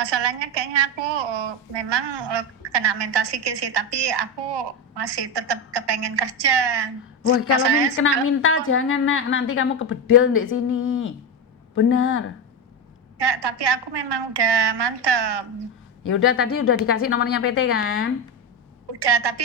masalahnya kayaknya aku memang kena mental psikis sih, tapi aku masih tetap kepengen kerja. Wah, kalau Masalahnya kena mental aku jangan nak, nanti kamu kebedel di sini. Benar. enggak, tapi aku memang udah mantep. Ya udah, tadi udah dikasih nomornya PT kan? Udah, tapi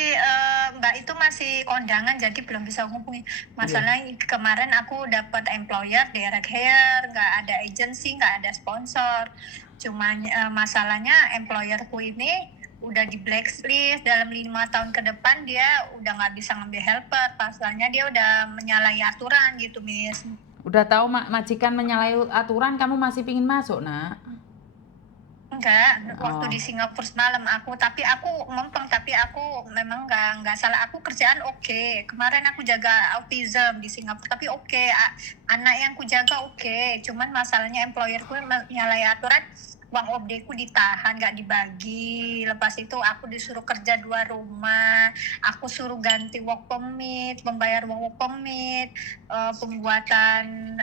Mbak itu masih kondangan jadi belum bisa hubungi. Iya. Masalahnya kemarin aku dapat employer direct hire, nggak ada agency, nggak ada sponsor. Cuman masalahnya employerku ini udah di blacklist dalam 5 tahun ke depan, dia udah nggak bisa ngambil helper. Pasalnya dia udah menyalahi aturan gitu, Miss. Udah tahu majikan menyalahi aturan, kamu masih pingin masuk nak? Enggak, waktu Oh. di Singapura semalam tapi aku mempeng, tapi aku memang nggak salah, aku kerjaan oke. Kemarin aku jaga autism di Singapura, tapi oke. Anak yang ku jaga oke. Cuman masalahnya employerku nyalahi aturan, uang OD-ku ditahan, nggak dibagi. Lepas itu aku disuruh kerja 2 rumah, aku suruh ganti work permit, membayar work permit, pembuatan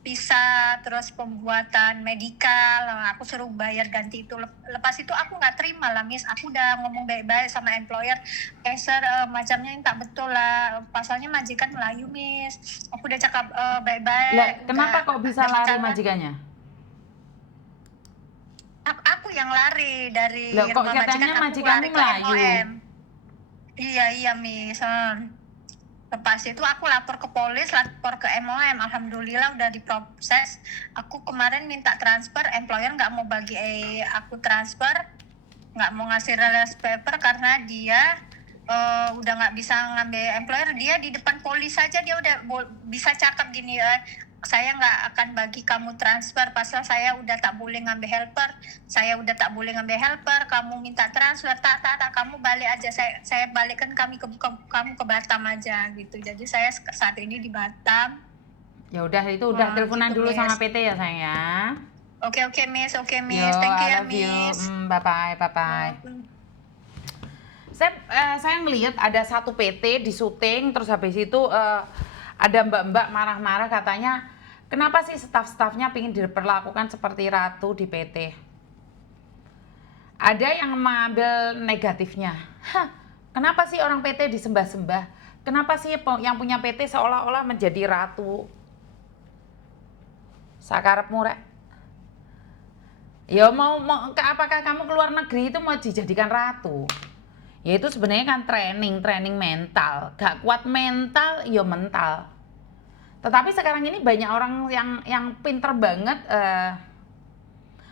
visa, terus pembuatan medikal, aku suruh bayar ganti itu. Lepas itu aku nggak terima lah, Miss. Aku udah ngomong baik-baik sama employer, sir, macamnya yang tak betul lah, pasalnya majikan Melayu, Miss. Aku udah cakap baik-baik. Lah, kenapa kok bisa ada lari masalah. majikannya? Aku yang lari dari Loh, kok rumah katanya majikan, aku majikanmu lari ke Melayu? MOM. Iya, Miss. Lepas itu aku lapor ke polis, lapor ke MOM. Alhamdulillah udah diproses. Aku kemarin minta transfer, employer nggak mau bagi aku transfer, nggak mau ngasih release paper karena dia udah nggak bisa ngambil employer. Dia di depan polis saja dia udah bisa cakap gini, saya nggak akan bagi kamu transfer pasal saya udah tak boleh ngambil helper, kamu minta transfer, tak, kamu balik aja, saya balikkan kamu ke Batam aja gitu. Jadi saya saat ini di Batam. Ya udah, itu udah teleponan Gitu, dulu sama Miss. PT ya sayang ya. Oke, Miss. Yo, Thank you I ya, love you. Miss. Bye bye, bye bye. Saya ngelihat ada satu PT di syuting, terus habis itu ada mbak-mbak marah-marah katanya, kenapa sih staf-stafnya pingin diperlakukan seperti ratu di PT? Ada yang mengambil negatifnya. Hah, kenapa sih orang PT disembah-sembah? Kenapa sih yang punya PT seolah-olah menjadi ratu? Sakarepmu rek. Ya apakah kamu keluar negeri itu mau dijadikan ratu? Ya itu sebenarnya kan training mental. Gak kuat mental, ya mental. Tetapi sekarang ini banyak orang yang pinter banget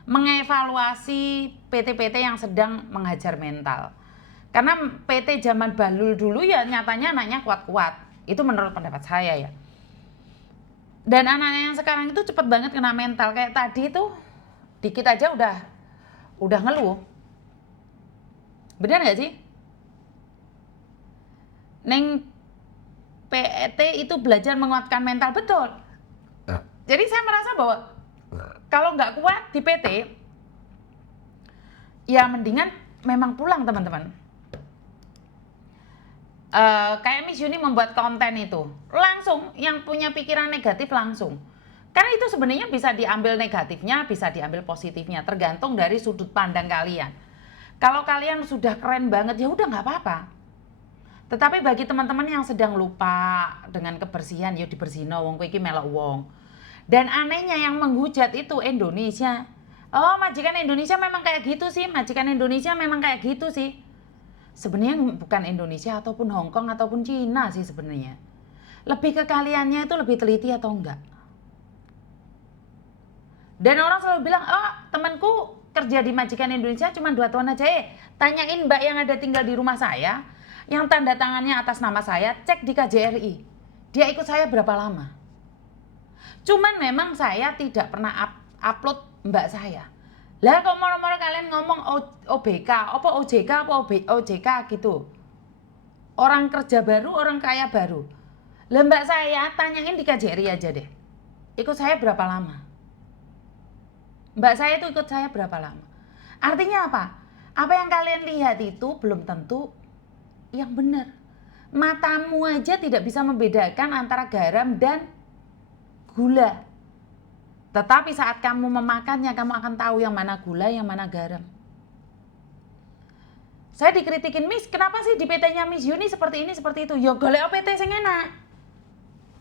mengevaluasi PT-PT yang sedang menghajar mental. Karena PT zaman Bahlul dulu ya nyatanya anaknya kuat-kuat. Itu menurut pendapat saya ya. Dan anak-anak yang sekarang itu cepet banget kena mental. Kayak tadi tuh dikit aja udah ngeluh. Benar gak sih? Neng PT itu belajar menguatkan mental, betul. Jadi saya merasa bahwa kalau nggak kuat di PT, ya mendingan memang pulang teman-teman. Kayak Miss Yuni membuat konten itu, langsung yang punya pikiran negatif langsung. Karena itu sebenarnya bisa diambil negatifnya, bisa diambil positifnya, tergantung dari sudut pandang kalian. Kalau kalian sudah keren banget, ya udah nggak apa-apa. Tetapi bagi teman-teman yang sedang lupa dengan kebersihan, ya dibersihin wong kowe iki melok wong. Dan anehnya yang menghujat itu Indonesia. Oh, majikan Indonesia memang kayak gitu sih, majikan Indonesia memang kayak gitu sih. Sebenarnya bukan Indonesia ataupun Hong Kong ataupun Cina sih sebenarnya. Lebih ke kaliannya itu lebih teliti atau enggak. Dan orang selalu bilang, oh temanku kerja di majikan Indonesia cuma 2 tahun aja. Tanyain mbak yang ada tinggal di rumah saya, yang tanda tangannya atas nama saya, cek di KJRI. Dia ikut saya berapa lama? Cuman memang saya tidak pernah upload mbak saya. Lah kok moro-moro kalian ngomong OBK, apa OJK, apa OJK gitu. Orang kerja baru, orang kaya baru. Lah mbak saya tanyain di KJRI aja deh. Ikut saya berapa lama? Mbak saya itu ikut saya berapa lama? Artinya apa? Apa yang kalian lihat itu belum tentu yang benar. Matamu aja tidak bisa membedakan antara garam dan gula. Tetapi saat kamu memakannya, kamu akan tahu yang mana gula, yang mana garam. Saya dikritikin, Miss, kenapa sih di PT-nya Miss Yuni seperti ini, seperti itu? Ya golek PT sing enak,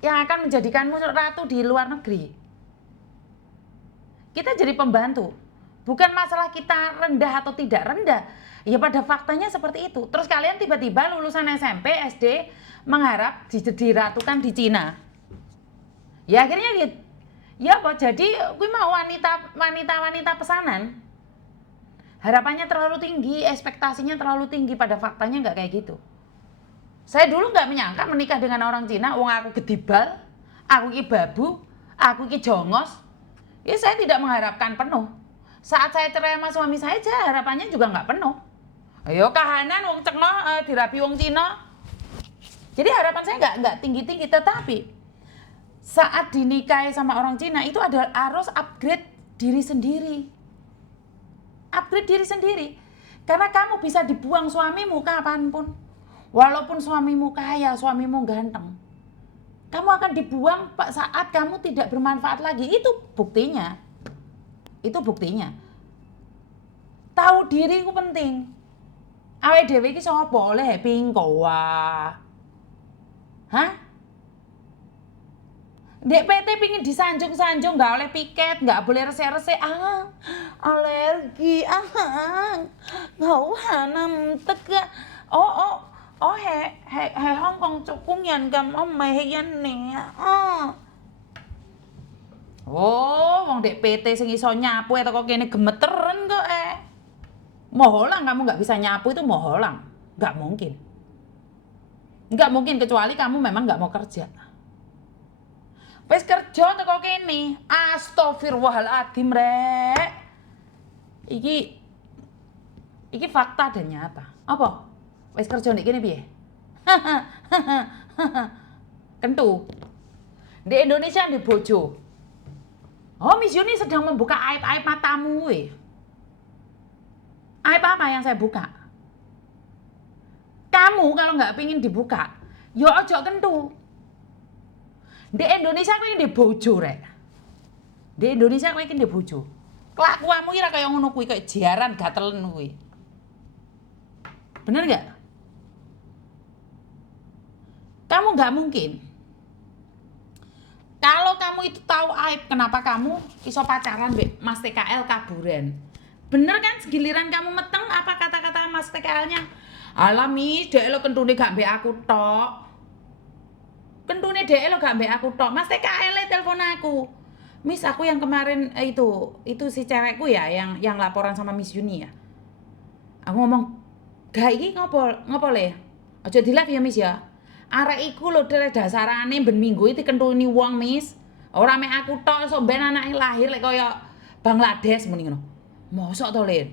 yang akan menjadikanmu ratu di luar negeri. Kita jadi pembantu. Bukan masalah kita rendah atau tidak rendah. Ya pada faktanya seperti itu. Terus kalian tiba-tiba lulusan SMP, SD, mengharap diratukan di Cina. Ya akhirnya gitu. Ya kok jadi gue mau wanita pesanan. Harapannya terlalu tinggi, ekspektasinya terlalu tinggi, pada faktanya nggak kayak gitu. Saya dulu nggak menyangka menikah dengan orang Cina, wong aku gedibal, aku ki babu, aku ki jongos. Ya saya tidak mengharapkan penuh. Saat saya cerai sama suami saya harapannya juga nggak penuh. Ayo kahanan wong cengok dirabi wong Cina. Jadi harapan saya nggak tinggi-tinggi, tetapi saat dinikahi sama orang Cina itu adalah harus upgrade diri sendiri. Upgrade diri sendiri. Karena kamu bisa dibuang suamimu kapanpun. Walaupun suamimu kaya, suamimu ganteng. Kamu akan dibuang saat kamu tidak bermanfaat lagi. Itu buktinya. Itu buktinya. Tahu diri itu penting. Awake dhewe iki sapa oleh pingkowa. Hah? Dek PT pingin disanjung-sanjung, nggak oleh piket, nggak boleh resek-resek, alergi, nggak hanam tega, he Hongkong cukung yan kam mai yan nih, wong dek PT sing iso nyapu teko kene gemeteren kok moholang kamu nggak bisa nyapu itu moholang, nggak mungkin, kecuali kamu memang nggak mau kerja. Wes kerja teko kene. Astagfirullahaladzim rek. Iki fakta dan nyata. Apa? Wes kerja ndek kene piye? Kentu. Di Indonesia di bojo. Oh, Miss Yuni sedang membuka aib-aib matamu we. Aib apa yang saya buka? Kamu kalau nggak pingin dibuka, yo ojo kentu. Di Indonesia kowe iki ndek bojo rek. Di Indonesia kowe iki ndek bojo. Kelakuanmu iki ra kaya ngono kuwi, kaya jiaran gatelen kuwi. Bener enggak? Kamu nggak mungkin. Kalau kamu itu tahu aib, kenapa kamu iso pacaran mbek Mas TKL kaburan? Bener kan, giliran kamu meteng apa kata-kata Mas TKL-nya? Alah Miss, dek lo kentune gak mbek aku tok. Kentune dek lo gak mbek aku tok. Mas TKL telepon aku. Miss, aku yang kemarin itu si cewekku ya yang laporan sama Miss Yuni ya. Aku ngomong, "Gak iki ngopo le? Aja di-live ya Miss ya. Arek iku lho dasarane ben minggu iki kentuni wong Miss. Ora mek aku tok, sok ben anake lahir lek kaya Bangladesh muni ngono." Mosok to, Len?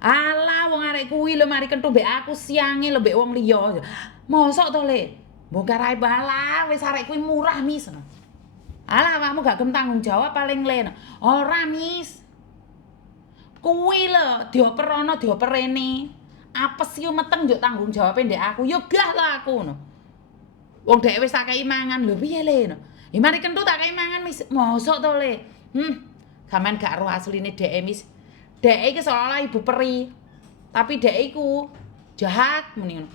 Alah wong arek kuwi lho mari kentu mbek aku siange lho mbek wong liya. Mosok to, Le? Bongkar aib balah, wis arek kuwi murah, Miss. Alah, kamu gak gelem tanggung jawab paling Len. Ora, Miss. Kuwi lho dioper ana dioper rene. Apes yo meteng yo tanggung jawabe ndek aku. Yo gah lah aku ngono. Wong dhek wis tak kei mangan lho piye Le? Ya mari kentu tak kei mangan, Miss. Mosok to, Le? Sampeyan gak ro asline dhek, Miss. Dhek iki seolah ibu peri. Tapi dhek iku jahat muni ngono.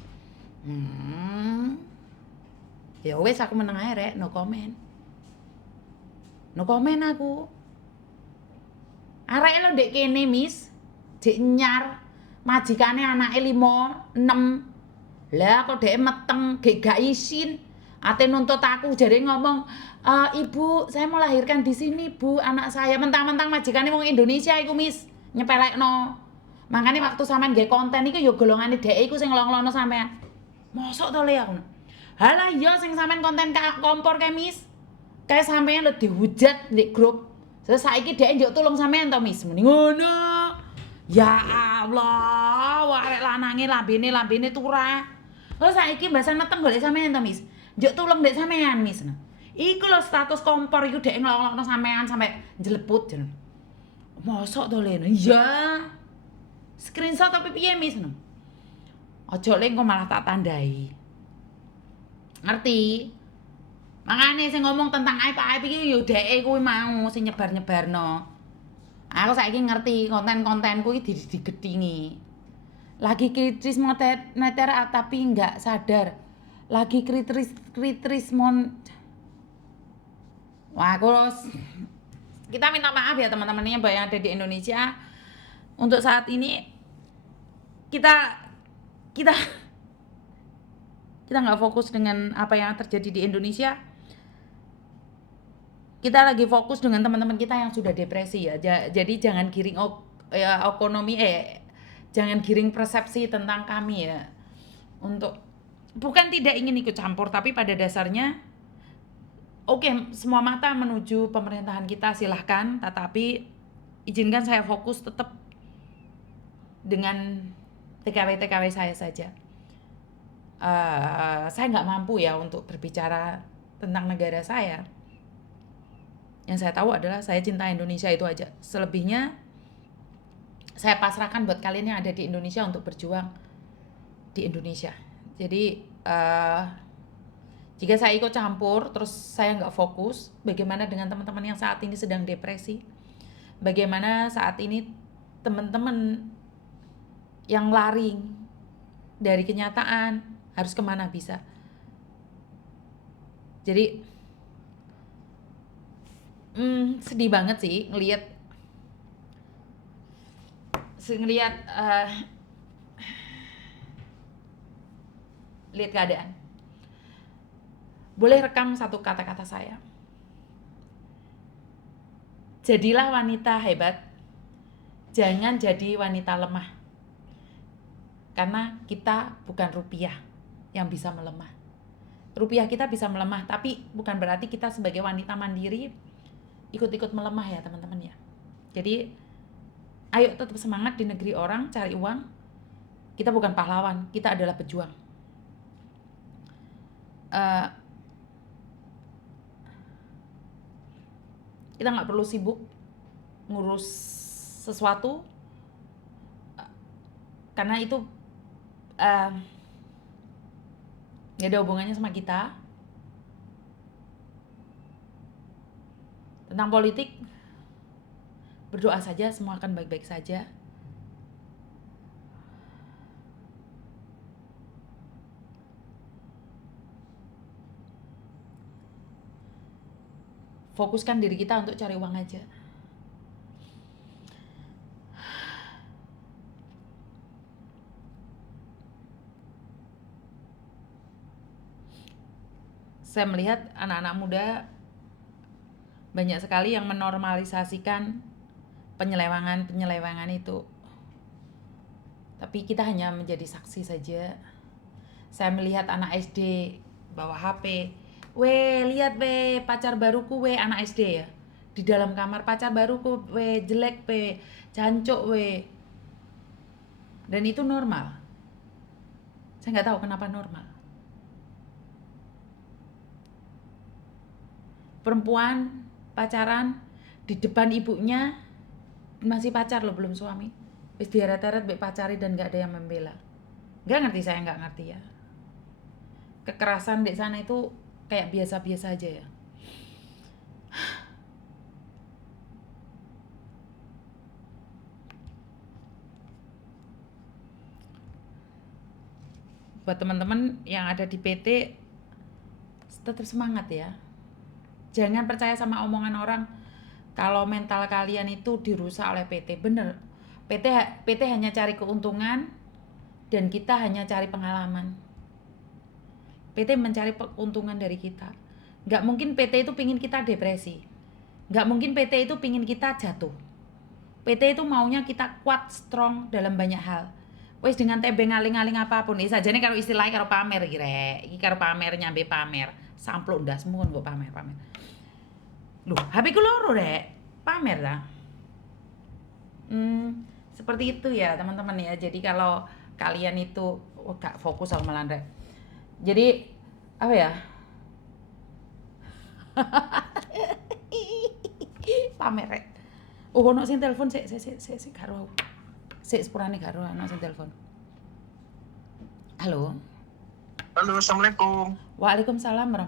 Ya wis aku meneng ae rek, no comment. No comment aku. Arek lho ndek kene, Miss. Dik nyar. Majikane anake 5, 6. Lah kok dhek meteng, gak isin. Ate nuntut aku jare ngomong, "Ibu, saya mau lahirkan di sini, Bu, anak saya." Mentang-mentang majikane wong Indonesia iku, Miss. Nyepelekno. Makane waktu sampean nggih konten iku ya golongane dhek iku sing ngelong-ngelongno sampean. Mosok to Le aku. Halah iya sing sampean konten kompor kae Miss. Kae sampean lho dihujat di grup. Terus saiki dhek njuk tulung sampean to Miss. Muni ngono. Ya Allah, arek lanange lambene turah. Terus saiki mbasan meteng golek sampean to Miss. Njuk tulung ndek sampean Miss. Iku lho status kompor iku dhek ngelong-ngelongno sampean sampe njleput jeneng. Mosok to Le? Iya. Screenshot tapi piye Miss? Aja Le engko malah tak tandai. Ngerti? Makane sing ngomong tentang aib-aib iki yo dheke kuwi mau sing nyebar-nyebarno. Aku saiki ngerti konten-kontenku iki digedhingi. Lagi kritis moneter tapi nggak sadar. Lagi kritis Wah, kita minta maaf ya teman-temannya yang ada di Indonesia. Untuk saat ini kita nggak fokus dengan apa yang terjadi di Indonesia. Kita lagi fokus dengan teman-teman kita yang sudah depresi ya. Jadi jangan giring jangan giring persepsi tentang kami ya. Bukan tidak ingin ikut campur, tapi pada dasarnya oke, semua mata menuju pemerintahan kita silahkan, tetapi izinkan saya fokus tetap dengan TKW saya saja. Saya nggak mampu ya untuk berbicara tentang negara saya. Yang saya tahu adalah saya cinta Indonesia, itu aja. Selebihnya saya pasrahkan buat kalian yang ada di Indonesia untuk berjuang di Indonesia. Jadi jika saya ikut campur terus saya nggak fokus, bagaimana dengan teman-teman yang saat ini sedang depresi? Bagaimana saat ini teman-teman yang lari dari kenyataan harus kemana bisa? Jadi sedih banget sih ngelihat lihat keadaan. Boleh rekam satu kata-kata saya. Jadilah wanita hebat, jangan jadi wanita lemah. Karena kita bukan rupiah yang bisa melemah. Rupiah kita bisa melemah, tapi bukan berarti kita sebagai wanita mandiri ikut-ikut melemah ya teman-teman ya. Jadi ayo tetap semangat di negeri orang, cari uang. Kita bukan pahlawan, kita adalah pejuang. Kita nggak perlu sibuk ngurus sesuatu karena itu nggak ada hubungannya sama kita. Tentang politik, berdoa saja semua akan baik-baik saja. Fokuskan diri kita untuk cari uang aja. Saya melihat anak-anak muda banyak sekali yang menormalisasikan penyelewangan itu. Tapi kita hanya menjadi saksi saja. Saya melihat anak SD bawa HP. Lihat pacar baruku anak SD ya. Di dalam kamar pacar baruku jelek jancuk Dan itu normal. Saya nggak tahu kenapa normal. Perempuan pacaran di depan ibunya, masih pacar loh, belum suami, wis diaret-aret pacari dan nggak ada yang membela. Nggak ngerti, saya nggak ngerti ya. Kekerasan di sana itu kayak biasa-biasa aja ya. Buat teman-teman yang ada di PT, tetap semangat ya. Jangan percaya sama omongan orang kalau mental kalian itu dirusak oleh PT. Bener, PT hanya cari keuntungan dan kita hanya cari pengalaman. PT mencari keuntungan dari kita. Gak mungkin PT itu pingin kita depresi. Gak mungkin PT itu pingin kita jatuh. PT itu maunya kita kuat, strong dalam banyak hal. Wes dengan tebeng aling-aling apapun. Sajane karo istilahnya karo pamer iki rek. Iki karo pamer nyambe pamer. Sampluk ndasmu kon kok pamer. Loh, HP ku loro rek. Pamer lah. Seperti itu ya teman-teman ya. Jadi kalau kalian itu gak fokus sama melandai. Jadi apa ya? Pamer rek. Ono sing telepon sik karo. Sik sepurane karo ono sing telepon. Halo. Halo, assalamualaikum. Waalaikumsalam.